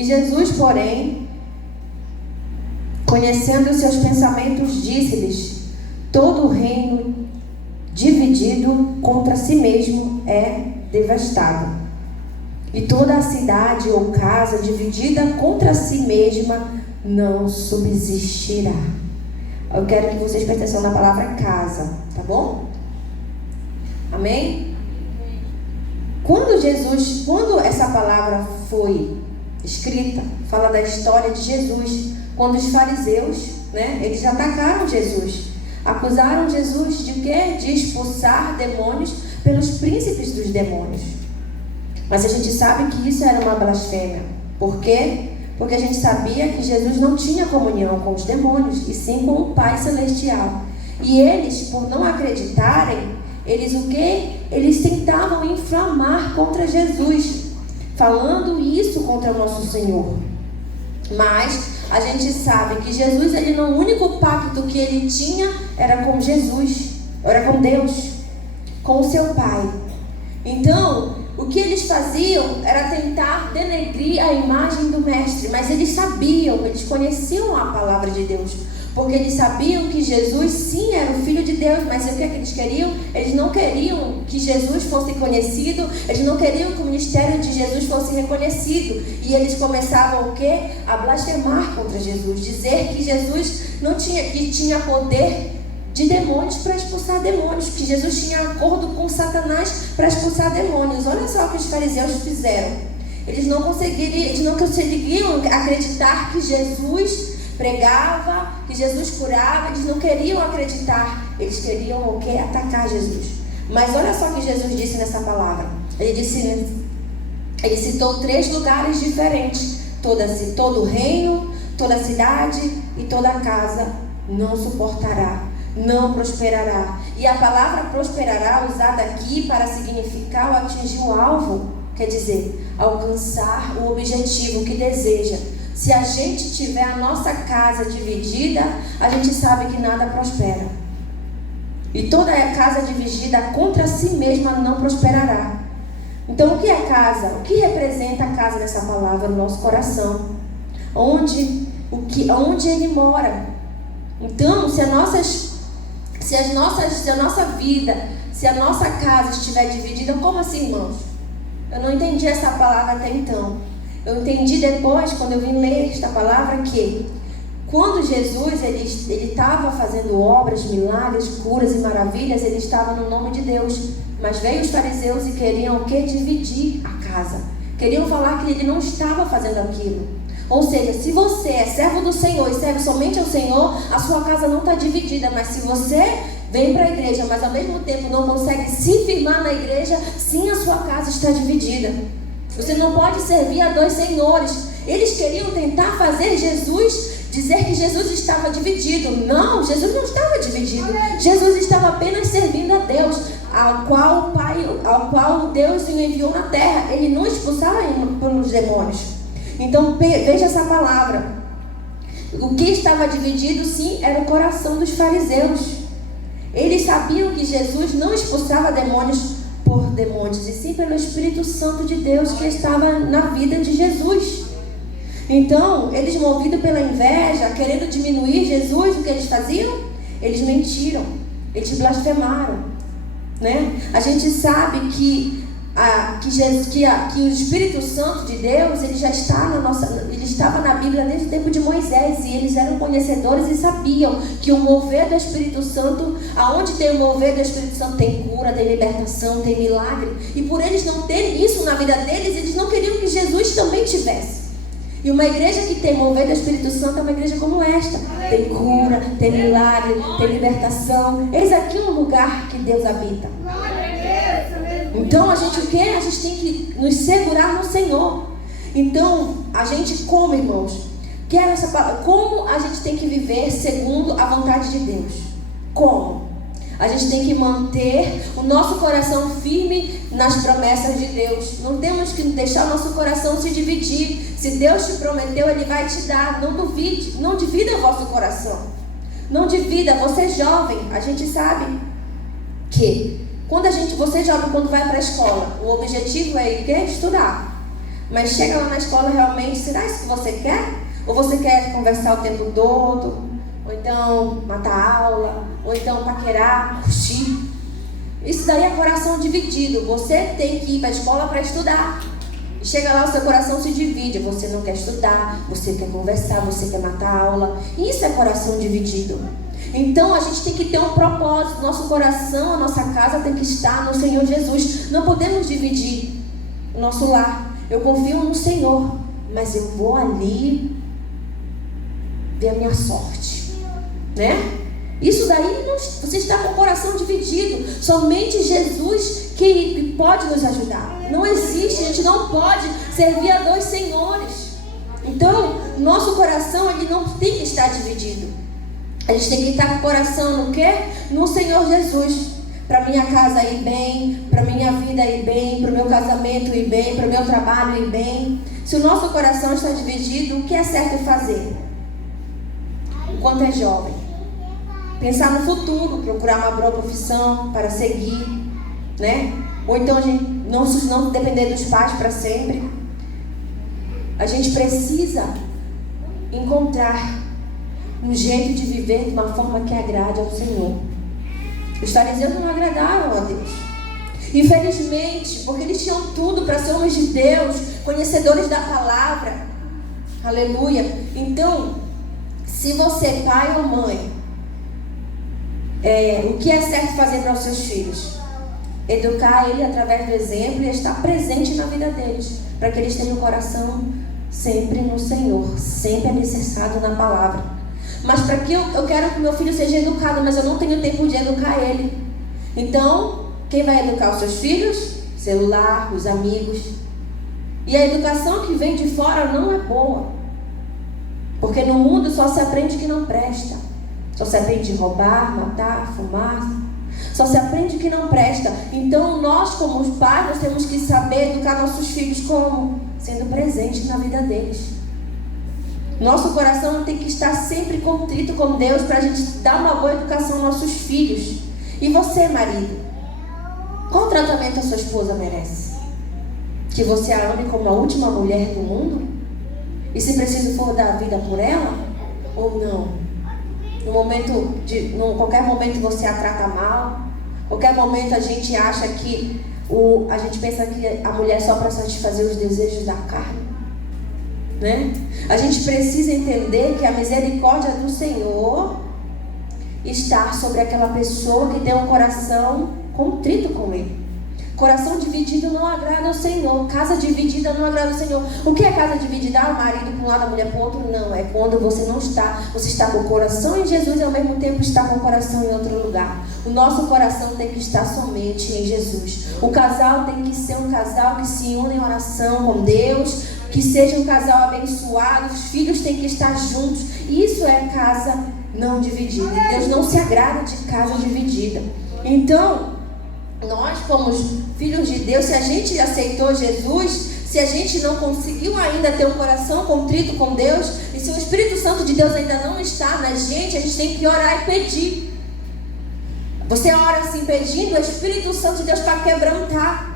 E Jesus, porém, conhecendo os seus pensamentos, disse-lhes: todo reino dividido contra si mesmo é devastado, e toda a cidade ou casa dividida contra si mesma não subsistirá. Eu quero que vocês prestem atenção na palavra casa, tá bom? Amém? Quando essa palavra foi escrita, fala da história de Jesus, quando os fariseus, eles atacaram Jesus, acusaram Jesus de quê? De expulsar demônios pelos príncipes dos demônios. Mas a gente sabe que isso era uma blasfêmia. Por quê? Porque a gente sabia que Jesus não tinha comunhão com os demônios, e sim com o Pai Celestial. E eles, por não acreditarem, eles tentavam inflamar contra Jesus, falando isso contra o nosso Senhor. Mas a gente sabe que Jesus, o único pacto que ele tinha era com Jesus, era com Deus, com o seu Pai. Então, o que eles faziam era tentar denegrir a imagem do Mestre, mas eles sabiam, eles conheciam a palavra de Deus, porque eles sabiam que Jesus sim era o Filho de Deus. Mas o que eles queriam? Eles não queriam que Jesus fosse conhecido, eles não queriam que o ministério de Jesus fosse reconhecido, e eles começavam o quê? A blasfemar contra Jesus, dizer que Jesus que tinha poder de demônios para expulsar demônios, que Jesus tinha acordo com Satanás para expulsar demônios. Olha só o que os fariseus fizeram. Eles não conseguiam acreditar que Jesus pregava, que Jesus curava. Eles não queriam acreditar, eles queriam o quê? Atacar Jesus. Mas olha só o que Jesus disse nessa palavra. Ele citou 3 lugares diferentes: todo reino, toda cidade e toda casa não suportará, não prosperará. E a palavra prosperará, usada aqui para significar ou atingir o alvo, quer dizer, alcançar o objetivo que deseja. Se a gente tiver a nossa casa dividida, a gente sabe que nada prospera. E toda a casa dividida contra si mesma não prosperará. Então, o que é casa? O que representa a casa nessa palavra? O nosso coração, onde ele mora. Então, se a nossa vida, se a nossa casa estiver dividida, como assim, irmãos? Eu não entendi essa palavra até então. Eu entendi depois, quando eu vim ler esta palavra, que quando Jesus ele estava fazendo obras, milagres, curas e maravilhas, ele estava no nome de Deus. Mas veio os fariseus e queriam o quê? Dividir a casa. Queriam falar que ele não estava fazendo aquilo. Ou seja, se você é servo do Senhor e serve somente ao Senhor, a sua casa não está dividida. Mas se você vem para a igreja, mas ao mesmo tempo não consegue se firmar na igreja, sim, a sua casa está dividida. Você não pode servir a 2 senhores. Eles queriam tentar fazer dizer que Jesus estava dividido. Não, Jesus não estava dividido. Jesus estava apenas servindo a Deus, ao qual Deus o enviou na terra. Ele não expulsava pelos demônios. Então veja essa palavra. O que estava dividido, sim, era o coração dos fariseus. Eles sabiam que Jesus não expulsava demônios por demônios, e sim pelo Espírito Santo de Deus que estava na vida de Jesus. Então, eles, movidos pela inveja, querendo diminuir Jesus, o que eles faziam? Eles mentiram, eles blasfemaram, A gente sabe que o Espírito Santo de Deus, ele já está ele estava na Bíblia desde o tempo de Moisés, e eles eram conhecedores e sabiam que o mover do Espírito Santo, aonde tem o mover do Espírito Santo, tem cura, tem libertação, tem milagre. E por eles não terem isso na vida deles, eles não queriam que Jesus também tivesse. E uma igreja que tem mover do Espírito Santo é uma igreja como esta. Tem cura, tem milagre, tem libertação. Eis aqui um lugar que Deus habita. Então a gente tem que nos segurar no Senhor. Então a gente, como irmãos, como a gente tem que viver segundo a vontade de Deus? Como? A gente tem que manter o nosso coração firme nas promessas de Deus. Não temos que deixar o nosso coração se dividir. Se Deus te prometeu, Ele vai te dar. Não duvide, não divida o vosso coração. Não divida. Você é jovem, a gente sabe que você é jovem, quando vai para a escola, o objetivo é o quê? Estudar. Mas chega lá na escola, realmente, será isso que você quer? Ou você quer conversar o tempo todo? Ou então matar a aula? Ou então paquerar, curtir? Isso daí é coração dividido. Você tem que ir para a escola para estudar. E chega lá, o seu coração se divide. Você não quer estudar, você quer conversar, você quer matar a aula. Isso é coração dividido. Então a gente tem que ter um propósito. Nosso coração, a nossa casa tem que estar no Senhor Jesus. Não podemos dividir o nosso lar. Eu confio no Senhor, mas eu vou ali ver a minha sorte, né? Isso daí, você está com o coração dividido. Somente Jesus que pode nos ajudar. Não existe, a gente não pode servir a dois senhores. Então, nosso coração, ele não tem que estar dividido. A gente tem que estar com o coração no quê? No Senhor Jesus. Para minha casa ir bem, para minha vida ir bem, para o meu casamento ir bem, para o meu trabalho ir bem. Se o nosso coração está dividido, o que é certo fazer? Enquanto é jovem, pensar no futuro, procurar uma boa profissão para seguir, né? Ou então a gente não depender dos pais para sempre. A gente precisa encontrar um jeito de viver de uma forma que agrade ao Senhor. Os fariseus não agradaram a Deus, infelizmente, porque eles tinham tudo para ser homens de Deus, conhecedores da palavra. Aleluia. Então, se você, pai ou mãe, o que é certo fazer para os seus filhos? Educar ele através do exemplo e estar presente na vida deles, para que eles tenham o coração sempre no Senhor, sempre alicerçado na palavra. Mas para que eu quero que meu filho seja educado, mas eu não tenho tempo de educar ele. Então, quem vai educar os seus filhos? Celular, os amigos. E a educação que vem de fora não é boa, porque no mundo só se aprende o que não presta. Só se aprende a roubar, matar, fumar. Só se aprende o que não presta. Então nós, como os pais, nós temos que saber educar nossos filhos como? Sendo presente na vida deles. Nosso coração tem que estar sempre contrito com Deus para a gente dar uma boa educação aos nossos filhos. E você, marido? Qual tratamento a sua esposa merece? Que você a ame como a última mulher do mundo? E se preciso for dar a vida por ela? Ou não? Qualquer momento você a trata mal. Qualquer momento a gente acha que a gente pensa que a mulher é só para satisfazer os desejos da carne, né? A gente precisa entender que a misericórdia do Senhor está sobre aquela pessoa que tem um coração contrito com Ele. Coração dividido não agrada ao Senhor. Casa dividida não agrada ao Senhor. O que é casa dividida? O marido para um lado, a mulher para o outro? Não, é quando você não está. Você está com o coração em Jesus e ao mesmo tempo está com o coração em outro lugar. O nosso coração tem que estar somente em Jesus. O casal tem que ser um casal que se une em oração com Deus, que seja um casal abençoado. Os filhos têm que estar juntos. Isso é casa não dividida. Deus não se agrada de casa dividida. Então, nós, como filhos de Deus, se a gente aceitou Jesus, se a gente não conseguiu ainda ter um coração contrito com Deus, e se o Espírito Santo de Deus ainda não está na gente, a gente tem que orar e pedir. Você ora assim pedindo o Espírito Santo de Deus para quebrantar,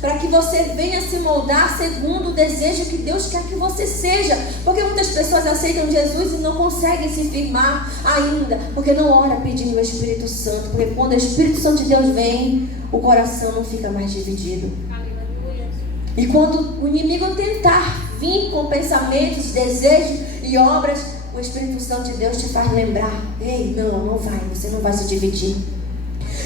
para que você venha se moldar segundo o desejo que Deus quer que você seja. Porque muitas pessoas aceitam Jesus e não conseguem se firmar ainda, porque não ora pedindo o Espírito Santo. Porque quando o Espírito Santo de Deus vem, o coração não fica mais dividido. E quando o inimigo tentar vir com pensamentos, desejos e obras, o Espírito Santo de Deus te faz lembrar: ei, não vai, você não vai se dividir.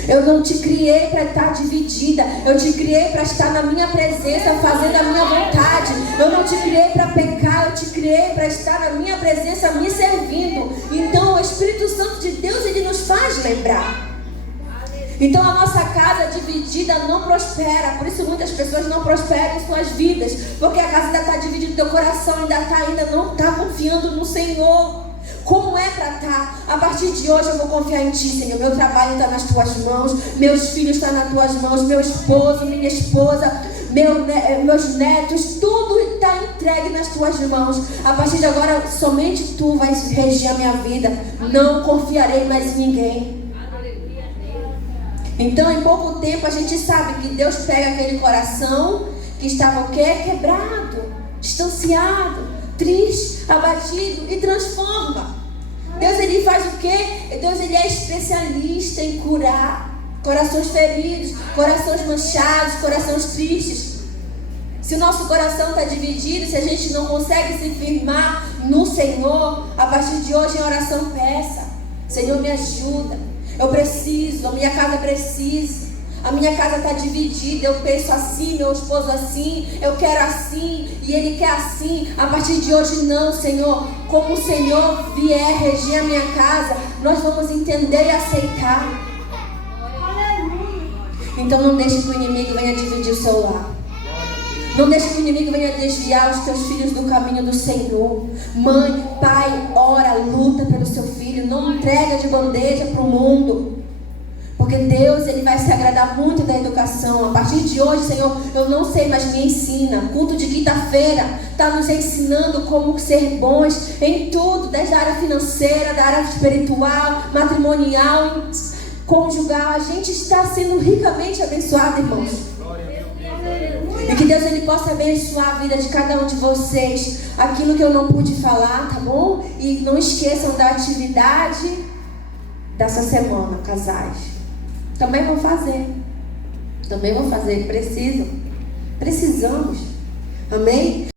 Eu não te criei para estar dividida. Eu te criei para estar na minha presença, fazendo a minha vontade. Eu não te criei para pecar. Eu te criei para estar na minha presença, me servindo. Então o Espírito Santo de Deus, ele nos faz lembrar. Então a nossa casa dividida não prospera. Por isso muitas pessoas não prosperam em suas vidas, porque a casa ainda está dividida, teu coração ainda não está confiando no Senhor. Como é para estar? A partir de hoje eu vou confiar em Ti, Senhor. Meu trabalho está nas Tuas mãos, meus filhos estão nas Tuas mãos, meu esposo, minha esposa, meus netos, tudo está entregue nas Tuas mãos. A partir de agora somente Tu vais regir a minha vida. Não confiarei mais em ninguém. Então em pouco tempo a gente sabe que Deus pega aquele coração que estava o quê? Quebrado. distanciado, triste, abatido, e transforma. Deus, Ele faz o quê? Deus, Ele é especialista em curar corações feridos, corações manchados, corações tristes. Se o nosso coração está dividido, se a gente não consegue se firmar no Senhor, a partir de hoje em oração peça: Senhor, me ajuda, eu preciso, a minha casa precisa, a minha casa está dividida, eu penso assim, meu esposo assim, eu quero assim, e ele quer assim. A partir de hoje não, Senhor, como o Senhor vier regir a minha casa, nós vamos entender e aceitar. Então não deixe que o inimigo venha dividir o seu lar. Não deixe que o inimigo venha desviar os teus filhos do caminho do Senhor. Mãe, pai, ora, luta pelo seu filho. Não entrega de bandeja para o mundo. Porque Deus, Ele vai se agradar muito da educação. A partir de hoje, Senhor, eu não sei, mas me ensina. Culto de quinta-feira está nos ensinando como ser bons em tudo. Desde a área financeira, da área espiritual, matrimonial, conjugal. A gente está sendo ricamente abençoado, irmãos. E que Deus, Ele possa abençoar a vida de cada um de vocês. Aquilo que eu não pude falar, tá bom? E não esqueçam da atividade dessa semana, casais. Também vou fazer. Precisamos. Amém?